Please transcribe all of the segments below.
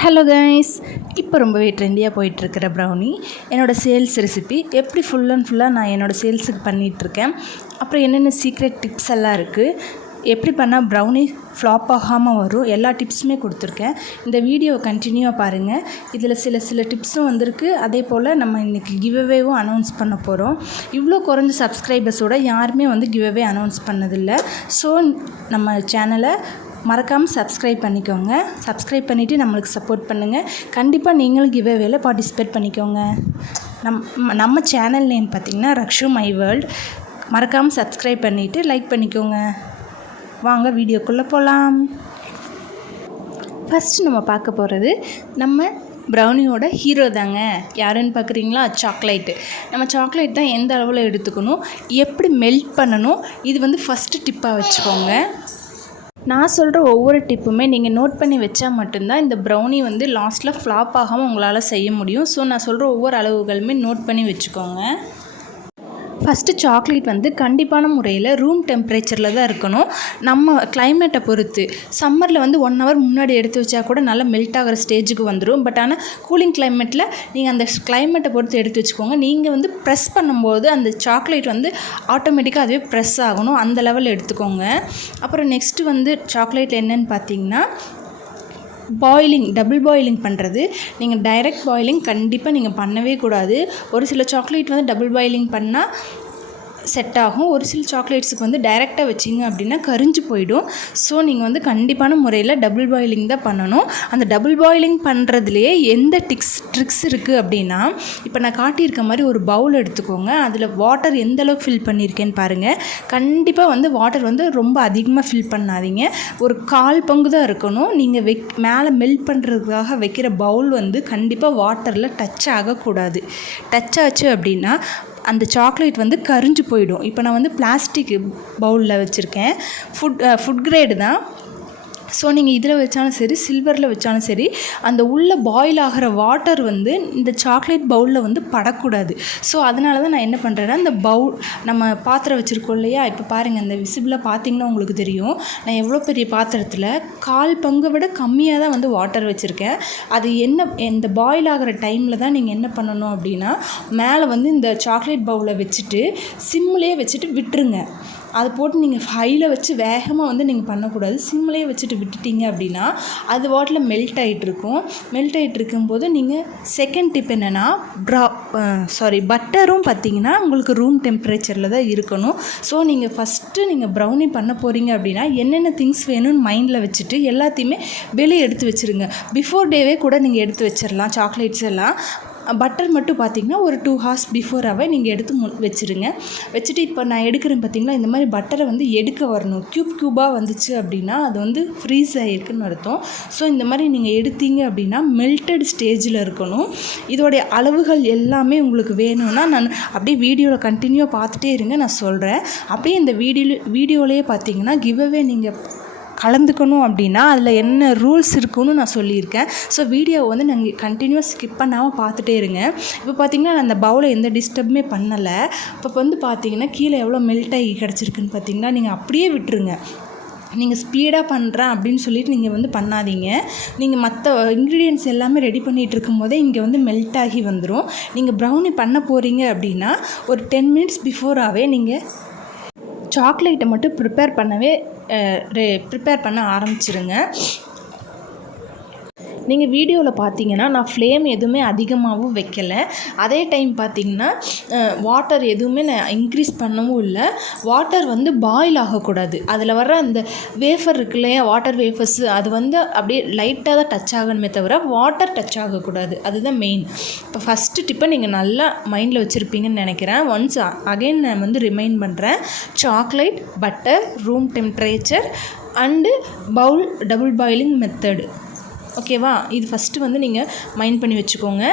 Hello guys இப்போ ரொம்பவே ட்ரெண்டியாக போயிட்டுருக்கிற ப்ரௌனி என்னோடய சேல்ஸ் ரெசிபி எப்படி ஃபுல் அண்ட் ஃபுல்லாக நான் என்னோடய சேல்ஸுக்கு பண்ணிகிட்ருக்கேன் அப்புறம் என்னென்ன சீக்ரெட் டிப்ஸ் எல்லாம் இருக்குது எப்படி பண்ணால் ப்ரௌனி ஃப்ளாப் ஆகாமல் வரும்? எல்லா டிப்ஸுமே கொடுத்துருக்கேன். இந்த வீடியோவை கண்டினியூவாக பாருங்கள் இதில் சில சில டிப்ஸும் வந்திருக்கு. அதே போல் நம்ம இன்றைக்கி கிவ்அவேவும் அனௌன்ஸ் பண்ண போகிறோம் இவ்வளோ குறைஞ்ச சப்ஸ்கிரைபர்ஸோட யாருமே வந்து கிவ்அவே அனௌன்ஸ் பண்ணதில்லை. ஸோ நம்ம சேனலை மறக்காமல் சப்ஸ்கிரைப் பண்ணிக்கோங்க. சப்ஸ்கிரைப் பண்ணிவிட்டு நம்மளுக்கு சப்போர்ட் பண்ணுங்கள் கண்டிப்பாக நீங்களும் கிவ் அவேல பார்ட்டிசிபேட் பண்ணிக்கோங்க. நம் நம்ம சேனல் நேம் பார்த்திங்கன்னா ரக்ஷு மை வேர்ல்ட். மறக்காமல் சப்ஸ்கிரைப் பண்ணிவிட்டு லைக் பண்ணிக்கோங்க. வாங்க வீடியோக்குள்ளே போகலாம் ஃபஸ்ட்டு நம்ம பார்க்க போகிறது நம்ம ப்ரௌனியோட ஹீரோ தாங்க. யாருன்னு பார்க்குறீங்களா? சாக்லேட்டு நம்ம சாக்லேட் தான் எந்த அளவில் எடுத்துக்கணும்? எப்படி மெல்ட் பண்ணணும்? இது வந்து ஃபஸ்ட்டு டிப்பாக வச்சுக்கோங்க. நான் சொல்கிற ஒவ்வொரு டிப்புமே நீங்கள் நோட் பண்ணி வச்சால் மட்டும்தான் இந்த ப்ரௌனி வந்து லாஸ்ட்டில் ஃப்ளாப் ஆகாமல் உங்களால் செய்ய முடியும். ஸோ நான் சொல்கிற ஒவ்வொரு அளவுகளுமே நோட் பண்ணி வச்சுக்கோங்க. ஃபஸ்ட்டு சாக்லேட் வந்து கண்டிப்பான முறையில் ரூம் டெம்பரேச்சரில் தான் இருக்கணும். நம்ம கிளைமேட்டை பொறுத்து. சம்மரில் வந்து ஒன் ஹவர் முன்னாடி எடுத்து வச்சா கூட நல்லா மெல்ட் ஆகிற ஸ்டேஜுக்கு வந்துடும் பட் ஆனால் கூலிங் கிளைமேட்டில் நீங்கள் அந்த கிளைமேட்டை பொறுத்து எடுத்து வச்சுக்கோங்க. நீங்கள் வந்து ப்ரெஸ் பண்ணும்போது அந்த சாக்லேட் வந்து ஆட்டோமேட்டிக்காக அதுவே ப்ரெஸ் ஆகணும். அந்த லெவலில் எடுத்துக்கோங்க. அப்புறம் நெக்ஸ்ட்டு வந்து சாக்லேட் என்னன்னு பார்த்தீங்கன்னா பாயிலிங் டபுள் பாயிலிங் பண்ணுறது நீங்கள் டைரக்ட் பாயிலிங் கண்டிப்பாக நீங்கள் பண்ணவே கூடாது. ஒரு சில சாக்லேட் வந்து டபுள் பாயிலிங் பண்ணால் செட் ஆகும் ஒரு சில சாக்லேட்ஸுக்கு வந்து டைரெக்டாக வச்சிங்க அப்படின்னா கரிஞ்சு போயிடும். ஸோ நீங்கள் வந்து கண்டிப்பான முறையில் டபுள் பாயிலிங் தான் பண்ணணும். அந்த டபுள் பாயிலிங் பண்ணுறதுலையே எந்த டிக்ஸ் ட்ரிக்ஸ் இருக்குது அப்படின்னா இப்போ நான் காட்டியிருக்க மாதிரி ஒரு பவுல் எடுத்துக்கோங்க. அதில் வாட்டர் எந்த அளவுக்கு ஃபில் பண்ணியிருக்கேன்னு பாருங்கள் கண்டிப்பாக வந்து வாட்டர் வந்து ரொம்ப அதிகமாக ஃபில் பண்ணாதீங்க. ஒரு கால் பங்கு தான் இருக்கணும். நீங்கள் வெக் மேலே மெல்ட் பண்ணுறதுக்காக வைக்கிற பவுல் வந்து கண்டிப்பாக வாட்டரில் டச் ஆகக்கூடாது. டச் ஆச்சு அப்படின்னா அந்த சாக்லேட் வந்து கரிஞ்சு போயிடும். இப்போ நான் வந்து பிளாஸ்டிக் பவுலில் வச்சுருக்கேன். ஃபுட் ஃபுட் கிரேடு தான். ஸோ நீங்கள் இதில் வச்சாலும் சரி சில்வரில் வச்சாலும் சரி அந்த உள்ளே பாயில் ஆகிற வாட்டர் வந்து இந்த சாக்லேட் பவுலில் வந்து படக்கூடாது. ஸோ அதனால தான் நான் என்ன பண்ணுறேன்னா இந்த பவுல் நம்ம பாத்திரம் வச்சுருக்கோம் இல்லையா? இப்போ பாருங்கள் இந்த விசிபிளாக பார்த்தீங்கன்னா உங்களுக்கு தெரியும். நான் எவ்வளோ பெரிய பாத்திரத்தில் கால் பங்கை விட கம்மியாக தான் வந்து வாட்டர் வச்சுருக்கேன். அது என்ன இந்த பாயில் ஆகிற டைமில் தான் நீங்கள் என்ன பண்ணணும் அப்படின்னா மேலே வந்து இந்த சாக்லேட் பவுலை வச்சுட்டு சிம்லேயே வச்சுட்டு விட்டுருங்க. அதை போட்டு நீங்கள் ஹையில் வச்சு வேகமாக வந்து நீங்கள் பண்ணக்கூடாது. சிம்லேயே வச்சுட்டு விட்டுட்டீங்க அப்படின்னா அது வாட்டில் மெல்ட் ஆகிட்டுருக்கும் மெல்ட் ஆகிட்டு இருக்கும்போது நீங்கள் செகண்ட் டிப் என்னென்னா ப்ரா சாரி பட்டரும் பார்த்தீங்கன்னா உங்களுக்கு ரூம் டெம்பரேச்சரில் தான் இருக்கணும். ஸோ நீங்கள் ஃபஸ்ட்டு நீங்கள் ப்ரௌனி பண்ண போகிறீங்க அப்படின்னா என்னென்ன திங்ஸ் வேணும்னு மைண்டில் வச்சுட்டு எல்லாத்தையுமே வெளியே எடுத்து வச்சுருங்க. பிஃபோர் டேவே கூட நீங்கள் எடுத்து வச்சிடலாம் சாக்லேட்ஸ் எல்லாம். பட்டர் மட்டும் பார்த்திங்கன்னா ஒரு டூ ஹார்ஸ் பிஃபோராகவே நீங்கள் எடுத்து மு வச்சுருங்க. வச்சுட்டு இப்போ நான் எடுக்கிறேன் பார்த்திங்களா இந்த மாதிரி பட்டரை வந்து எடுக்க வரணும். க்யூப் க்யூபாக வந்துச்சு அப்படின்னா அது வந்து ஃப்ரீஸ் ஆகிருக்குன்னு அர்த்தம். ஸோ இந்த மாதிரி நீங்கள் எடுத்தீங்க அப்படின்னா மெல்டட் ஸ்டேஜில் இருக்கணும். இதோடைய அளவுகள் எல்லாமே உங்களுக்கு வேணும்னா நான் அப்படியே வீடியோவில் கண்டினியூவாக பார்த்துட்டே இருங்க நான் சொல்கிறேன் அப்படியே இந்த வீடியோ வீடியோலேயே பார்த்தீங்கன்னா கிவ்அவே நீங்கள் கலந்துக்கணும் அப்படின்னா அதில் என்ன ரூல்ஸ் இருக்குன்னு நான் சொல்லியிருக்கேன். ஸோ வீடியோவை வந்து நாங்கள் கண்டினியூஸ் ஸ்கிப் பண்ணாமல் பார்த்துட்டே இருங்க. இப்போ பார்த்தீங்கன்னா அந்த பவுலை எந்த டிஸ்டர்புமே பண்ணலை. இப்போ வந்து பார்த்தீங்கன்னா கீழே எவ்வளோ மெல்ட் ஆகி கிடச்சிருக்குன்னு பார்த்தீங்கன்னா நீங்கள் அப்படியே விட்டுருங்க. நீங்கள் ஸ்பீடாக பண்ணுறேன் அப்படின்னு சொல்லிட்டு நீங்கள் வந்து பண்ணாதீங்க. நீங்கள் மற்ற இன்க்ரீடியன்ஸ் எல்லாமே ரெடி பண்ணிகிட்டு இருக்கும்போதே இங்கே வந்து மெல்ட் ஆகி வந்துடும் நீங்கள் ப்ரௌனி பண்ண போகிறீங்க அப்படின்னா ஒரு டென் மினிட்ஸ் பிஃபோராகவே நீங்கள் சாக்லேட்டை மட்டும் ப்ரிப்பேர் பண்ணவே ப்ரிப்பேர் பண்ண ஆரம்பிச்சிருங்க. நீங்கள் வீடியோவில் பார்த்தீங்கன்னா நான் ஃப்ளேம் எதுவுமே அதிகமாகவும் வைக்கலை. அதே டைம் பார்த்தீங்கன்னா வாட்டர் எதுவுமே நான் இன்க்ரீஸ் பண்ணவும் இல்லை. வாட்டர் வந்து பாயில் ஆகக்கூடாது. அதில் வர்ற அந்த வேஃபர் இருக்கு இல்லையா? வாட்டர் வேஃபர்ஸ் அது வந்து அப்படியே லைட்டாக தான் டச் ஆகணுமே தவிர வாட்டர் டச் ஆகக்கூடாது. அதுதான் மெயின் இப்போ ஃபஸ்ட்டு டிப்பை நீங்கள் நல்லா மைண்டில் வச்சுருப்பீங்கன்னு நினைக்கிறேன். ஒன்ஸ் அகைன் நான் வந்து ரிமைண்ட் பண்ணுறேன் chocolate butter room temperature and bowl double boiling method ஓகேவா? இது ஃபஸ்ட்டு வந்து நீங்கள் மைண்ட் பண்ணி வச்சுக்கோங்க.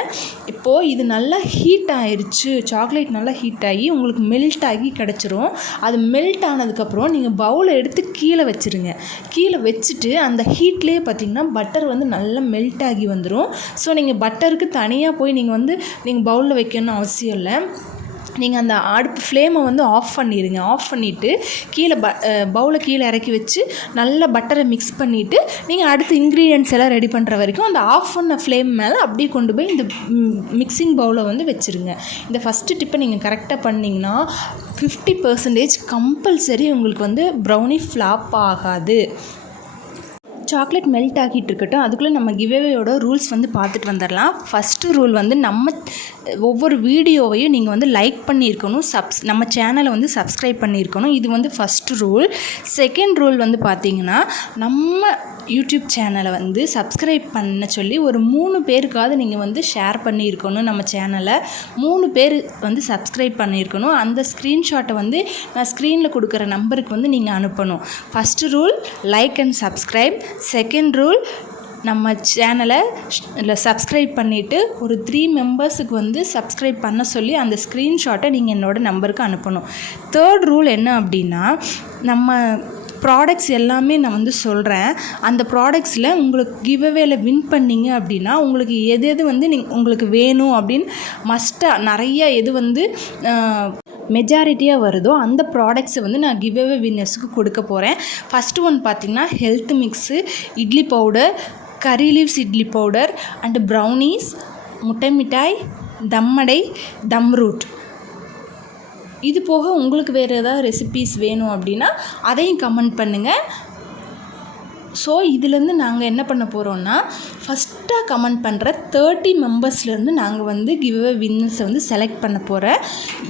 இப்போது இது நல்லா ஹீட் ஆயிடுச்சு சாக்லேட் நல்லா ஹீட் ஆகி உங்களுக்கு மெல்ட் ஆகி கிடச்சிரும். அது மெல்ட் ஆனதுக்கப்புறம் நீங்கள் பவுலை எடுத்து கீழே வச்சுருங்க. கீழே வச்சுட்டு அந்த ஹீட்லேயே பார்த்தீங்கன்னா பட்டர் வந்து நல்லா மெல்ட் ஆகி வந்துடும் ஸோ நீங்கள் பட்டருக்கு தனியாக போய் நீங்கள் வந்து நீங்கள் பவுலில் வைக்கணும்னு அவசியம் இல்லை. நீங்கள் அந்த அடுப்பு ஃப்ளேமை வந்து ஆஃப் பண்ணிடுங்க ஆஃப் பண்ணிவிட்டு கீழே ப பவுலை கீழே இறக்கி வச்சு நல்லா பட்டரை மிக்ஸ் பண்ணிவிட்டு நீங்கள் அடுத்த இன்க்ரீடியன்ட்ஸ் எல்லாம் ரெடி பண்ணுற வரைக்கும் அந்த ஆஃப் பண்ண ஃப்ளேம் மேலே அப்படியே கொண்டு போய் இந்த மிக்சிங் பவுலை வந்து வச்சுருங்க. இந்த ஃபஸ்ட்டு டிப்பை நீங்கள் கரெக்டாக பண்ணிங்கன்னா ஃபிஃப்டி பர்சன்டேஜ் கம்பல்சரி உங்களுக்கு வந்து ப்ரௌனி ஃப்ளாப் ஆகாது. சாக்லேட் மெல்ட் ஆகிட்டு இருக்கட்டும் அதுக்குள்ளே நம்ம கிவ்அவேயோட ரூல்ஸ் வந்து பார்த்துட்டு வந்துடலாம் ஃபஸ்ட்டு ரூல் வந்து நம்ம ஒவ்வொரு வீடியோவையும் நீங்கள் வந்து லைக் பண்ணியிருக்கணும் சப்ஸ் நம்ம சேனலை வந்து சப்ஸ்கிரைப் பண்ணியிருக்கணும். இது வந்து ஃபஸ்ட்டு ரூல் செகண்ட் ரூல் வந்து பார்த்தீங்கன்னா நம்ம யூடியூப் சேனலை வந்து சப்ஸ்கிரைப் பண்ண சொல்லி ஒரு மூணு பேருக்காவது நீங்கள் வந்து ஷேர் பண்ணியிருக்கணும் நம்ம சேனலை. மூணு பேர் வந்து சப்ஸ்கிரைப் பண்ணியிருக்கணும். அந்த ஸ்க்ரீன்ஷாட்டை வந்து நான் ஸ்க்ரீனில் கொடுக்குற நம்பருக்கு வந்து நீங்கள் அனுப்பணும். First rule like and subscribe second rule நம்ம சேனலை இல்லை சப்ஸ்கிரைப் பண்ணிவிட்டு ஒரு த்ரீ மெம்பர்ஸுக்கு வந்து சப்ஸ்கிரைப் பண்ண சொல்லி அந்த ஸ்க்ரீன்ஷாட்டை நீங்கள் என்னோடய நம்பருக்கு அனுப்பணும். தேர்ட் ரூல் என்ன அப்படின்னா நம்ம ப்ராடக்ட்ஸ் எல்லாமே நான் வந்து சொல்கிறேன் அந்த ப்ராடக்ட்ஸில் உங்களுக்கு கிவ்அவேல வின் பண்ணீங்க அப்படின்னா உங்களுக்கு எது எது வந்து நீங் உங்களுக்கு வேணும் அப்படின்னு மஸ்ட்டாக நிறைய எது வந்து மெஜாரிட்டியாக வருதோ அந்த ப்ராடக்ட்ஸை வந்து நான் கிவ்அவே வின்னர்ஸுக்கு கொடுக்க போகிறேன் ஃபஸ்ட்டு ஒன் பார்த்திங்கன்னா health mix idli powder curry leaves idli powder and brownies முட்டை மிட்டாய் தம்மடை தம் ரூட் இது போக உங்களுக்கு வேறு ஏதாவது ரெசிபீஸ் வேணும் அப்படின்னா அதையும் கமெண்ட் பண்ணுங்கள் ஸோ இதுலேருந்து நாங்கள் என்ன பண்ண போகிறோன்னா ஃபஸ்ட்டாக கமெண்ட் பண்ணுற தேர்ட்டி மெம்பர்ஸ்லேருந்து நாங்கள் வந்து கிவ்அவே வின்னர்ஸை வந்து செலக்ட் பண்ண போகிறேன்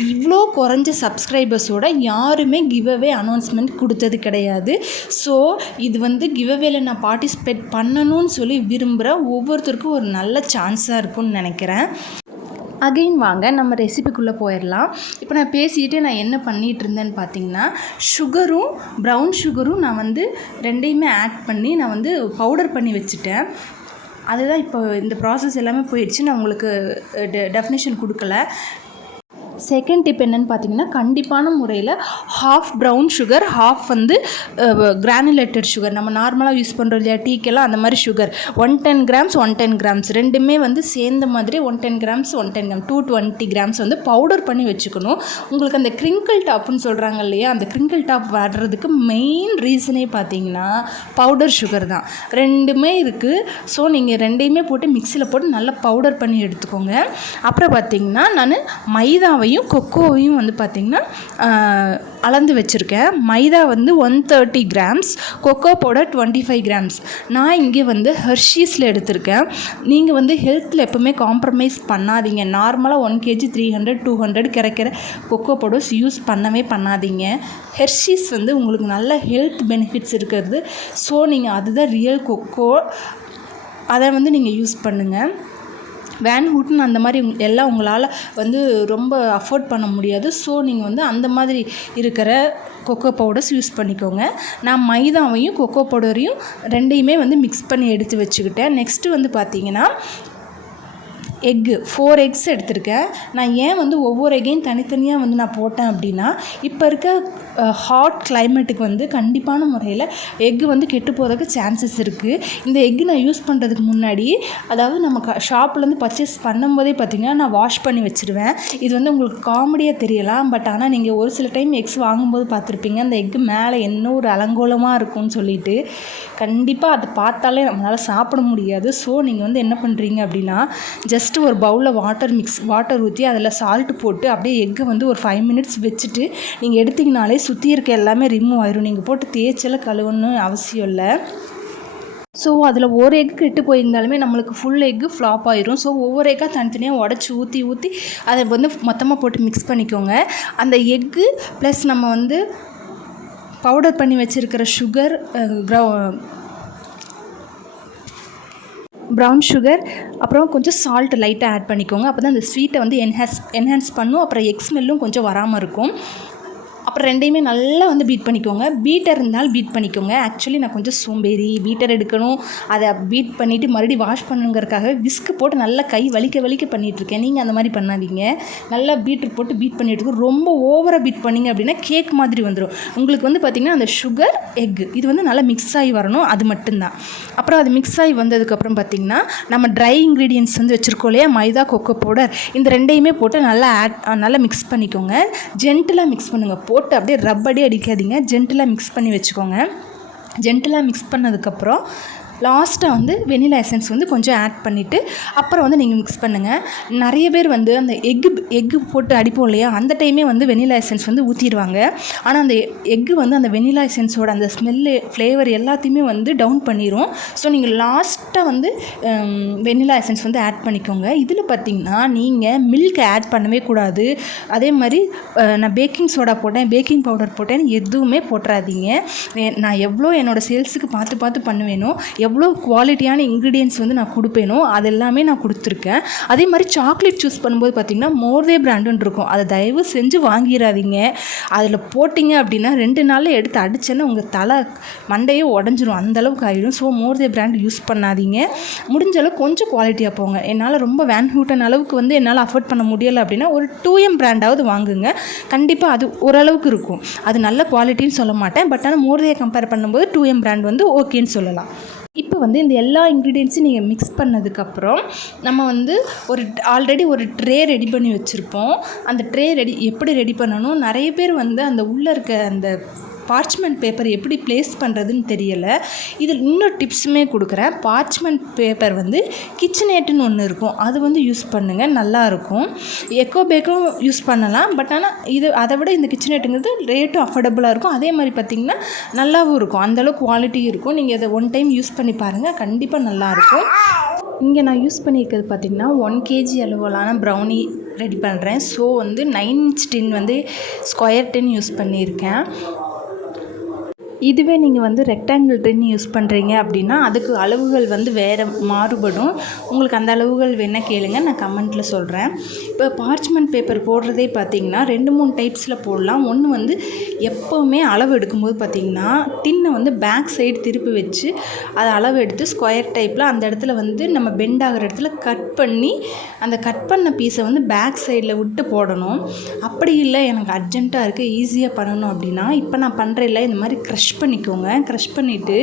இவ்வளோ குறைஞ்ச சப்ஸ்கிரைபர்ஸோட யாருமே கிவ்அவே அனௌன்ஸ்மெண்ட் கொடுத்தது கிடையாது. ஸோ இது வந்து கிவ்அவேல நான் பார்ட்டிசிபேட் பண்ணணும்னு சொல்லி விரும்புகிற ஒவ்வொருத்தருக்கும் ஒரு நல்ல சான்ஸாக இருக்கும்னு நினைக்கிறேன். அகெயின் வாங்க நம்ம ரெசிபிக்குள்ளே போயிடலாம் இப்போ நான் பேசிக்கிட்டே நான் என்ன பண்ணிகிட்டு இருந்தேன்னு பார்த்தீங்கன்னா சுகரும் ப்ரௌன் சுகரும் நான் வந்து ரெண்டையுமே ஆட் பண்ணி நான் வந்து பவுடர் பண்ணி வச்சுட்டேன். அதுதான் இப்போ இந்த ப்ராசஸ் எல்லாமே போயிடுச்சு. நான் உங்களுக்கு டெஃபினேஷன் கொடுக்கல. செகண்ட் டிப் என்னென்னு பார்த்தீங்கன்னா கண்டிப்பான முறையில் ஹாஃப் ப்ரௌன் சுகர் ஹாஃப் வந்து கிரானுலேட்டட் சுகர் நம்ம நார்மலாக யூஸ் பண்ணுறோம் இல்லையா டீக்கெல்லாம் அந்த மாதிரி sugar one ten grams one ten grams ரெண்டுமே வந்து சேர்ந்த மாதிரி one ten grams one ten gram two twenty grams வந்து பவுடர் பண்ணி வச்சுக்கணும். உங்களுக்கு அந்த க்ரிங்கிள் டாப்னு சொல்கிறாங்க இல்லையா அந்த கிரிங்கிள் டாப் வர்றதுக்கு மெயின் ரீசனே பார்த்தீங்கன்னா பவுடர் சுகர் தான். ரெண்டுமே இருக்குது ஸோ நீங்கள் ரெண்டையுமே போட்டு மிக்சியில் போட்டு நல்லா பவுடர் பண்ணி எடுத்துக்கோங்க. அப்புறம் பார்த்தீங்கன்னா நான் மைதாவை மைதாவையும் கொக்கோவையும் வந்து பார்த்திங்கன்னா அளந்து வச்சுருக்கேன். மைதா வந்து one thirty grams cocoa powder twenty five grams நான் இங்கே வந்து ஹெர்ஷீஸில் எடுத்திருக்கேன். நீங்கள் வந்து ஹெல்த்தில் எப்போவுமே காம்ப்ரமைஸ் பண்ணாதீங்க. நார்மலாக one KG three hundred two hundred கிடைக்கிற கொக்கோ பவுடர்ஸ் யூஸ் பண்ணவே பண்ணாதீங்க. ஹெர்ஷீஸ் வந்து உங்களுக்கு நல்ல ஹெல்த் பெனிஃபிட்ஸ் இருக்கிறது. ஸோ நீங்கள் அதுதான் ரியல் கொக்கோ அதை வந்து நீங்கள் யூஸ் பண்ணுங்கள் வேன் ஹூட்டன் அந்த மாதிரி எல்லாம் உங்களால் வந்து ரொம்ப அஃபோர்ட் பண்ண முடியாது. ஸோ நீங்கள் வந்து அந்த மாதிரி இருக்கிற கொக்கோ பவுடர்ஸ் யூஸ் பண்ணிக்கோங்க. நான் மைதாவையும் கொக்கோ பவுடரையும் ரெண்டையுமே வந்து மிக்ஸ் பண்ணி எடுத்து வச்சுக்கிட்டேன். நெக்ஸ்ட்டு வந்து பார்த்தீங்கன்னா எக்கு ஃபோர் எக்ஸ் எடுத்திருக்கேன். நான் ஏன் வந்து ஒவ்வொரு எக்கையும் தனித்தனியாக வந்து நான் போட்டேன் அப்படின்னா இப்போ இருக்க ஹாட் கிளைமேட்டுக்கு வந்து கண்டிப்பான முறையில் எக்கு வந்து கெட்டு போகிறதுக்கு சான்சஸ் இருக்குது இந்த எக்கு நான் யூஸ் பண்ணுறதுக்கு முன்னாடி அதாவது நம்ம க ஷாப்லேருந்து பர்ச்சேஸ் பண்ணும்போதே பார்த்திங்கன்னா நான் வாஷ் பண்ணி வச்சுருவேன். இது வந்து உங்களுக்கு காமெடியாக தெரியலாம் பட் ஆனால் நீங்கள் ஒரு சில டைம் எக்ஸ் வாங்கும்போது பார்த்துருப்பீங்க அந்த எக்கு மேலே என்ன ஒரு அலங்கோலமாக இருக்கும்னு சொல்லிட்டு. கண்டிப்பாக அதை பார்த்தாலே நம்மளால் சாப்பிட முடியாது. ஸோ நீங்கள் வந்து என்ன பண்ணுறீங்க அப்படின்னா ஜஸ்ட் ஒரு பவுலில் வாட்டர் மிக்ஸ் வாட்டர் ஊற்றி அதில் சால்ட்டு போட்டு அப்படியே எக்கை வந்து ஒரு ஃபைவ் மினிட்ஸ் வச்சுட்டு நீங்கள் எடுத்திங்கனாலே சுற்றி இருக்க எல்லாமே ரிமூவ் ஆயிரும். நீங்கள் போட்டு தேய்ச்சல கழுவணும்னு அவசியம் இல்லை. ஸோ அதில் ஒரு எக் கெட்டு போயிருந்தாலுமே நம்மளுக்கு ஃபுல் எக்கு ஃப்ளாப் ஆயிரும். ஸோ ஒவ்வொரு எக்காக தனித்தனியாக உடச்சி ஊற்றி ஊற்றி அதை வந்து மொத்தமாக போட்டு மிக்ஸ் பண்ணிக்கோங்க. அந்த எக்கு ப்ளஸ் நம்ம வந்து பவுடர் பண்ணி வச்சுருக்கிற சுகர் ப்ரௌன் சுகர் அப்புறம் கொஞ்சம் சால்ட் லைட்டாக ஆட் பண்ணிக்கோங்க. அப்போ தான் அந்த ஸ்வீட்டை வந்து என்ஹான்ஸ் என்ஹான்ஸ் பண்ணும். அப்புறம் எக் ஸ்மெல்லும் கொஞ்சம் வராமல் இருக்கும். அப்புறம் ரெண்டையுமே நல்லா வந்து பீட் பண்ணிக்கோங்க. பீட்டர் இருந்தாலும் பீட் பண்ணிக்கோங்க. ஆக்சுவலி நான் கொஞ்சம் சோம்பேறி பீட்டர் எடுக்கணும். அதை பீட் பண்ணிவிட்டு மறுபடியும் வாஷ் பண்ணுங்கிறதுக்காக விஸ்க்கு போட்டு நல்லா கை வலிக்க வலிக்க பண்ணிகிட்ருக்கேன் நீங்கள் அந்த மாதிரி பண்ணாதீங்க. நல்லா பீட்ரு போட்டு பீட் பண்ணிட்டு இருக்கோம். ரொம்ப ஓவராக பீட் பண்ணிங்க அப்படின்னா கேக் மாதிரி வந்துடும் உங்களுக்கு வந்து பார்த்திங்கன்னா அந்த சுகர் எக் இது வந்து நல்லா மிக்ஸ் ஆகி வரணும். அது மட்டும்தான். அப்புறம் அது மிக்ஸ் ஆகி வந்ததுக்கப்புறம் பார்த்திங்கன்னா நம்ம ட்ரை இன்க்ரீடியன்ஸ் வந்து வச்சுருக்கோம் இல்லையா? மைதா கொக்கோ பவுடர் இந்த ரெண்டையுமே போட்டு நல்லா ஆட் நல்லா மிக்ஸ் பண்ணிக்கோங்க. ஜென்டிலாக மிக்ஸ் பண்ணுங்கள் போட்டு அப்படியே ரப்படி அடிக்காதீங்க. ஜென்டிலாக மிக்ஸ் பண்ணி வச்சுக்கோங்க. ஜென்டிலாக மிக்ஸ் பண்ணதுக்கப்புறம் லாஸ்ட்டாக வந்து வெனிலா எசன்ஸ் வந்து கொஞ்சம் ஆட் பண்ணிவிட்டு அப்புறம் வந்து நீங்கள் மிக்ஸ் பண்ணுங்கள் நிறைய பேர் வந்து அந்த எக்கு எக்கு போட்டு அடிப்போம் இல்லையா? அந்த டைமே வந்து வெனிலா எசன்ஸ் வந்து ஊற்றிடுவாங்க ஆனால் அந்த எக்கு வந்து அந்த வெனிலா எசன்ஸோட அந்த ஸ்மெல்லு ஃப்ளேவர் எல்லாத்தையுமே வந்து டவுன் பண்ணிடும் ஸோ நீங்கள் லாஸ்ட்டாக வந்து வெனிலா எசன்ஸ் வந்து ஆட் பண்ணிக்கோங்க. இதில் பார்த்தீங்கன்னா நீங்கள் மில்க் ஆட் பண்ணவே கூடாது. அதே மாதிரி நான் பேக்கிங் சோடா போட்டேன் பேக்கிங் பவுடர் போட்டேன் எதுவுமே போட்டுறாதீங்க. நான் எவ்வளோ என்னோடய சேல்ஸுக்கு பார்த்து பார்த்து பண்ணுவேனோ எவ்வளோ குவாலிட்டியான இன்க்ரீடியன்ஸ் வந்து நான் கொடுப்பேனோ அது எல்லாமே நான் கொடுத்துருக்கேன். அதே மாதிரி சாக்லேட் சூஸ் பண்ணும்போது பார்த்தீங்கன்னா மோர்தே பிராண்டுன்னு இருக்கும். அதை தயவு செஞ்சு வாங்கிடாதீங்க அதில் போட்டிங்க அப்படின்னா ரெண்டு நாளில் எடுத்து அடிச்சேன்னா உங்கள் தலை மண்டையே உடஞ்சிரும். அந்த அளவுக்கு ஆகிடும் ஸோ மோர்தே பிராண்ட் யூஸ் பண்ணாதீங்க. முடிஞ்ச அளவுக்கு கொஞ்சம் குவாலிட்டியாக போங்க. என்னால் ரொம்ப வேன் ஹூட்டன் அளவுக்கு வந்து என்னால் அஃபோர்ட் பண்ண முடியலை அப்படின்னா ஒரு டூ எம் பிராண்டாவது வாங்குங்க. கண்டிப்பாக அது ஓரளவுக்கு இருக்கும். அது நல்ல குவாலிட்டின்னு சொல்ல மாட்டேன். பட் ஆனால் மோர்தையை கம்பேர் பண்ணும்போது டூ எம் பிராண்ட் வந்து ஓகேன்னு சொல்லலாம். இப்போ வந்து இந்த எல்லா இன்க்ரீடியன்ஸையும் நீங்கள் மிக்ஸ் பண்ணதுக்கப்புறம் நம்ம வந்து ஒரு ஆல்ரெடி ஒரு ட்ரே ரெடி பண்ணி வச்சுருப்போம். அந்த ட்ரே ரெடி எப்படி ரெடி பண்ணணும்? நிறைய பேர் வந்து அந்த உள்ளே இருக்க அந்த பார்ச்மெண்ட் பேப்பர் எப்படி ப்ளேஸ் பண்ணுறதுன்னு தெரியலை. இதில் இன்னொரு டிப்ஸுமே கொடுக்குறேன். பார்ச்மெண்ட் பேப்பர் வந்து கிச்சனேட்டுன்னு ஒன்று இருக்கும். அது வந்து யூஸ் பண்ணுங்கள் நல்லாயிருக்கும் எக்கோ பேக்கும் யூஸ் பண்ணலாம். பட் ஆனால் இது அதை விட இந்த கிச்சனேட்டுங்கிறது ரேட்டும் அஃபோர்டபுளாக இருக்கும். அதே மாதிரி பார்த்திங்கன்னா நல்லாவும் இருக்கும். அந்தளவுக்கு குவாலிட்டி இருக்கும். நீங்கள் அதை ஒன் டைம் யூஸ் பண்ணி பாருங்கள் கண்டிப்பாக நல்லாயிருக்கும் இங்கே நான் யூஸ் பண்ணியிருக்கிறது பார்த்திங்கன்னா ஒன் கேஜி அளவிலான ப்ரௌனி ரெடி பண்ணுறேன் ஸோ வந்து நைன் இன்ச் டின் வந்து ஸ்கொயர் டின் யூஸ் பண்ணியிருக்கேன். இதுவே நீங்கள் வந்து ரெக்டாங்கிள் ட்ரின் யூஸ் பண்ணுறீங்க அப்படின்னா அதுக்கு அளவுகள் வந்து வேறு மாறுபடும். உங்களுக்கு அந்த அளவுகள் வேணால் கேளுங்க நான் கமெண்ட்டில் சொல்கிறேன் இப்போ பார்ச்மெண்ட் பேப்பர் போடுறதே பார்த்தீங்கன்னா ரெண்டு மூணு டைப்ஸில் போடலாம். ஒன்று வந்து எப்போவுமே அளவு எடுக்கும்போது பார்த்தீங்கன்னா தின்னை வந்து பேக் சைடு திருப்பி வச்சு அதை அளவு எடுத்து ஸ்கொயர் டைப்பில் அந்த இடத்துல வந்து நம்ம பெண்ட் ஆகிற இடத்துல கட் பண்ணி அந்த கட் பண்ண பீஸை வந்து பேக் சைடில் விட்டு போடணும். அப்படி இல்லை எனக்கு அர்ஜென்ட்டாக இருக்குது ஈஸியாக பண்ணணும் அப்படின்னா இப்போ நான் பண்ணுறேன் இல்லை இந்த மாதிரி க்ரஷ் க்ரஷ் பண்ணிக்கோங்க. க்ரஷ் பண்ணிவிட்டு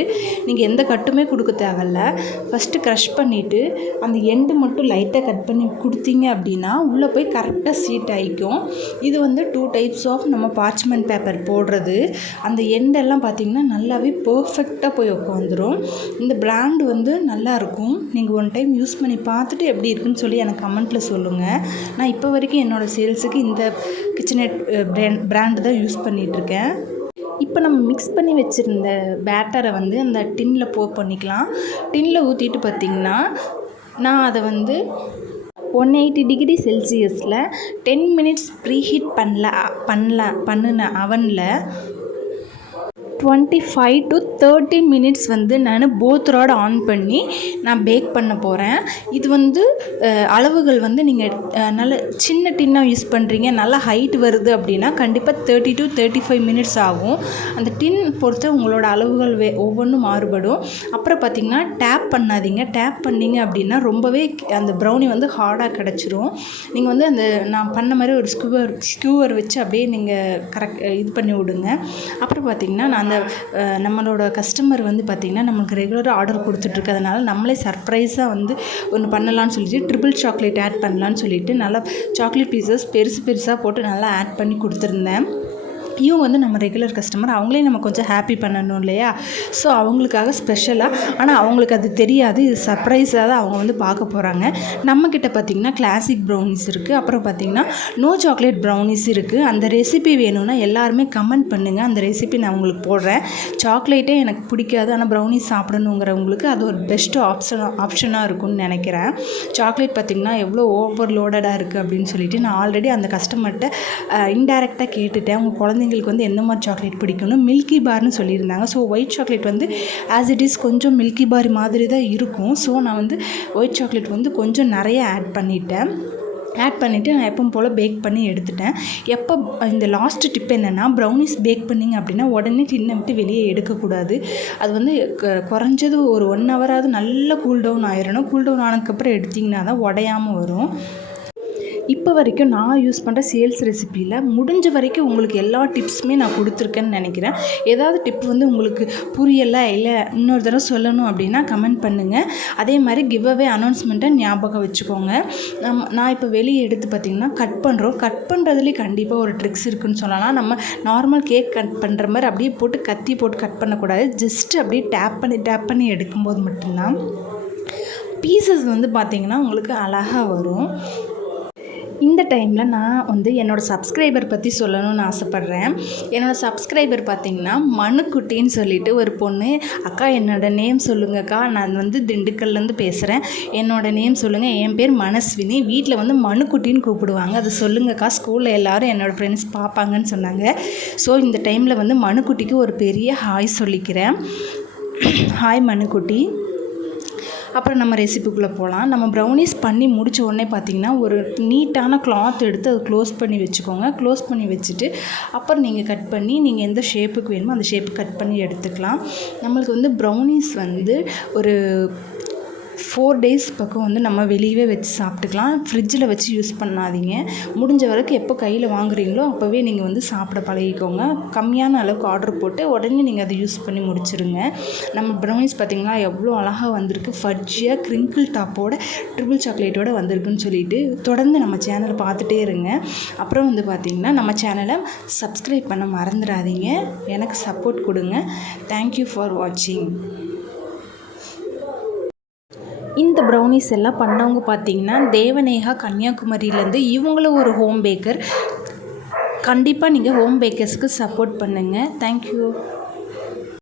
நீங்கள் எந்த கட்டுமே கொடுக்க தேவையில்ல. ஃபஸ்ட்டு க்ரஷ் பண்ணிவிட்டு அந்த எண்டு மட்டும் லைட்டாக கட் பண்ணி கொடுத்தீங்க அப்படின்னா உள்ளே போய் கரெக்டாக சீட் ஆகிக்கும் இது வந்து டூ டைப்ஸ் ஆஃப் நம்ம பார்ச்மெண்ட் பேப்பர் போடுறது. அந்த எண்டெல்லாம் பார்த்திங்கன்னா நல்லாவே பர்ஃபெக்டாக போய் உட்காந்துரும் இந்த பிராண்ட் வந்து நல்லாயிருக்கும் நீங்கள் ஒன் டைம் யூஸ் பண்ணி பார்த்துட்டு எப்படி இருக்குன்னு சொல்லி எனக்கு கமெண்ட்டில் சொல்லுங்கள் நான் இப்போ வரைக்கும் என்னோடய சேல்ஸுக்கு இந்த கிச்சனெட் பிராண்ட் eh, தான் யூஸ் பண்ணிகிட்ருக்கேன் இப்போ நம்ம மிக்ஸ் பண்ணி வச்சுருந்த பேட்டரை வந்து அந்த டின்னில் போ பண்ணிக்கலாம். டின்னில் ஊற்றிட்டு பார்த்திங்கன்னா நான் அதை வந்து ஒன் எயிட்டி டிகிரி செல்சியஸில் டென் மினிட்ஸ் ப்ரீஹீட் பண்ணல பண்ணல பண்ணின அவனில் twenty five to thirty minutes வந்து நான் போத் ராட் ஆன் பண்ணி நான் பேக் பண்ண போகிறேன் இது வந்து அளவுகள் வந்து நீங்கள் நல்ல சின்ன டின்னாக யூஸ் பண்ணுறீங்க நல்லா ஹைட் வருது அப்படின்னா கண்டிப்பாக thirty to thirty five minutes ஆகும். அந்த டின் பொறுத்து உங்களோட அளவுகள் வே ஒவ்வொன்றும் மாறுபடும். அப்புறம் பார்த்திங்கன்னா டேப் பண்ணாதீங்க. டேப் பண்ணீங்க அப்படின்னா ரொம்பவே அந்த ப்ரௌனி வந்து ஹார்டாக கிடச்சிரும். நீங்கள் வந்து அந்த நான் பண்ண மாதிரி ஒரு ஸ்கூவர் ஸ்க்யூவர் வச்சு அப்படியே நீங்கள் கரெக்ட் இது பண்ணி விடுங்க. அப்புறம் பார்த்திங்கன்னா நான் அந்த நம்மளோட நம்மளோட கஸ்டமர் வந்து பார்த்திங்கன்னா நமக்கு ரெகுலராக ஆர்டர் கொடுத்துட்ருக்கறதுனால நம்மளே சர்ப்ரைஸாக வந்து ஒன்று பண்ணலாம்னு சொல்லிட்டு ட்ரிபிள் சாக்லேட் ஆட் பண்ணலான்னு சொல்லிட்டு நல்லா சாக்லேட் பீசஸ் பெருசு பெருசாக போட்டு நல்லா ஆட் பண்ணி கொடுத்துருந்தேன். இவங்க வந்து நம்ம ரெகுலர் கஸ்டமர் அவங்களையும் நம்ம கொஞ்சம் ஹாப்பி பண்ணணும் இல்லையா? ஸோ அவங்களுக்காக ஸ்பெஷலாக ஆனால் அவங்களுக்கு அது தெரியாது இது சர்ப்ரைஸாக தான் அவங்க வந்து பார்க்க போகிறாங்க நம்மக்கிட்ட பார்த்திங்கன்னா கிளாசிக் ப்ரௌனிஸ் இருக்குது அப்புறம் பார்த்திங்கன்னா நோ சாக்லேட் ப்ரௌனிஸ் இருக்குது அந்த ரெசிபி வேணும்னா எல்லாருமே கமெண்ட் பண்ணுங்கள் அந்த ரெசிபி நான் உங்களுக்கு போடுறேன். சாக்லேட்டே எனக்கு பிடிக்காது. ஆனால் ப்ரௌனிஸ் சாப்பிடணுங்கிறவங்களுக்கு அது ஒரு பெஸ்ட்டு ஆப்ஷன் ஆப்ஷனாக இருக்கும்னு நினைக்கிறேன். சாக்லேட் பார்த்திங்கன்னா எவ்வளோ ஓவர்லோடடாக இருக்குது அப்படின்னு சொல்லிட்டு நான் ஆல்ரெடி அந்த கஸ்டமர்கிட்ட இன்டைரக்டாக கேட்டுட்டேன். உங்கள் குழந்தைங்களுக்கு வந்து எந்த மாதிரி சாக்லேட் பிடிக்கும்னு மில்கி பார்னு சொல்லியிருந்தாங்க. ஸோ ஒயிட் சாக்லேட் வந்து ஆஸ் இட் இஸ் கொஞ்சம் மில்கி பார் மாதிரி தான் இருக்கும். ஸோ நான் வந்து ஒயிட் சாக்லேட் வந்து கொஞ்சம் நிறைய ஆட் பண்ணிட்டேன். ஆட் பண்ணிவிட்டு நான் எப்பவும் போல் பேக் பண்ணி எடுத்துட்டேன். எப்போ இந்த லாஸ்ட்டு டிப் என்னென்னா ப்ரௌனிஸ் பேக் பண்ணிங்க அப்படின்னா உடனே டின்னை விட்டு வெளியே எடுக்கக்கூடாது. அது வந்து க- குறைஞ்சது ஒரு ஒன் ஹவராவது நல்லா கூல் டவுன் ஆயிடணும் கூல் டவுன் ஆனதுக்கப்புறம் எடுத்திங்கன்னா தான் உடையாமல் வரும். இப்போ வரைக்கும் நான் யூஸ் பண்ணுற சேல்ஸ் ரெசிப்பியில் முடிஞ்ச வரைக்கும் உங்களுக்கு எல்லா டிப்ஸுமே நான் கொடுத்துருக்கேன்னு நினைக்கிறேன். ஏதாவது டிப் வந்து உங்களுக்கு புரியலை இல்லை இன்னொரு தடவை சொல்லணும் அப்படின்னா கமெண்ட் பண்ணுங்கள் அதே மாதிரி கிவ் அவே அனௌன்ஸ்மெண்ட்டை ஞாபகம் வச்சுக்கோங்க. நம்ம நான் இப்போ வெளியே எடுத்து பார்த்திங்கன்னா கட் பண்ணுறோம் கட் பண்ணுறதுலேயே கண்டிப்பாக ஒரு ட்ரிக்ஸ் இருக்குன்னு சொல்லலாம். நம்ம நார்மல் கேக் கட் பண்ணுற மாதிரி அப்படியே போட்டு கத்தி போட்டு கட் பண்ணக்கூடாது. ஜஸ்ட்டு அப்படியே டேப் பண்ணி டேப் பண்ணி எடுக்கும்போது மட்டும்தான் பீசஸ் வந்து பார்த்திங்கன்னா உங்களுக்கு அழகாக வரும். இந்த டைமில் நான் வந்து என்னோடய சப்ஸ்கிரைபர் பற்றி சொல்லணும்னு ஆசைப்பட்றேன். என்னோடய சப்ஸ்கிரைபர் பார்த்திங்கன்னா மனுக்குட்டின்னு சொல்லிட்டு ஒரு பொண்ணு. அக்கா என்னோட நேம் சொல்லுங்கக்கா. நான் வந்து திண்டுக்கல்லேருந்து பேசுகிறேன் என்னோடய நேம் சொல்லுங்கள் என் பேர் மனஸ்வினி. வீட்டில் வந்து மனுக்குட்டின்னு கூப்பிடுவாங்க. அது சொல்லுங்கக்கா. ஸ்கூலில் எல்லாரும் என்னோடய ஃப்ரெண்ட்ஸ் பார்ப்பாங்கன்னு சொன்னாங்க. ஸோ இந்த டைமில் வந்து மனுக்குட்டிக்கு ஒரு பெரிய ஹாய் சொல்லிக்கிறேன். ஹாய் மனுக்குட்டி. அப்புறம் நம்ம ரெசிபிக்குள்ளே போகலாம் நம்ம ப்ரௌனிஸ் பண்ணி முடித்த உடனே பார்த்தீங்கன்னா ஒரு நீட்டான கிளாத் எடுத்து அது க்ளோஸ் பண்ணி வச்சுக்கோங்க. க்ளோஸ் பண்ணி வச்சுட்டு அப்புறம் நீங்கள் கட் பண்ணி நீங்கள் எந்த ஷேப்புக்கு வேணுமோ அந்த ஷேப்பு கட் பண்ணி எடுத்துக்கலாம். நம்மளுக்கு வந்து ப்ரௌனிஸ் வந்து ஒரு ஃபோர் டேஸ் பக்கம் வந்து நம்ம வெளியவே வச்சு சாப்பிட்டுக்கலாம். ஃப்ரிட்ஜில் வச்சு யூஸ் பண்ணாதீங்க. முடிஞ்ச வரைக்கும் எப்போ கையில் வாங்குறீங்களோ அப்போவே நீங்கள் வந்து சாப்பிட பழகிக்கோங்க. கம்மியான அளவுக்கு ஆர்டர் போட்டு உடனே நீங்கள் அதை யூஸ் பண்ணி முடிச்சிருங்க. நம்ம ப்ரௌனிஸ் பார்த்திங்கன்னா எவ்வளோ அழகாக வந்திருக்கு. ஃபர்ஜியாக க்ரிங்கிள் டாப்போட ட்ரிபிள் சாக்லேட்டோட வந்திருக்குன்னு சொல்லிட்டு தொடர்ந்து நம்ம சேனலை பார்த்துட்டே இருங்க. அப்புறம் வந்து பார்த்திங்கன்னா நம்ம சேனலை சப்ஸ்கிரைப் பண்ண மறந்துடாதீங்க. எனக்கு சப்போர்ட் கொடுங்க. தேங்க்யூ ஃபார் வாட்சிங் இந்த ப்ரௌனிஸ் எல்லாம் பண்ணவங்க பார்த்தீங்கன்னா தேவநேகா கன்னியாகுமரியிலேருந்து இவங்களும் ஒரு ஹோம் பேக்கர் கண்டிப்பாக நீங்கள் ஹோம் பேக்கர்ஸ்க்கு சப்போர்ட் பண்ணுங்கள் தேங்க்யூ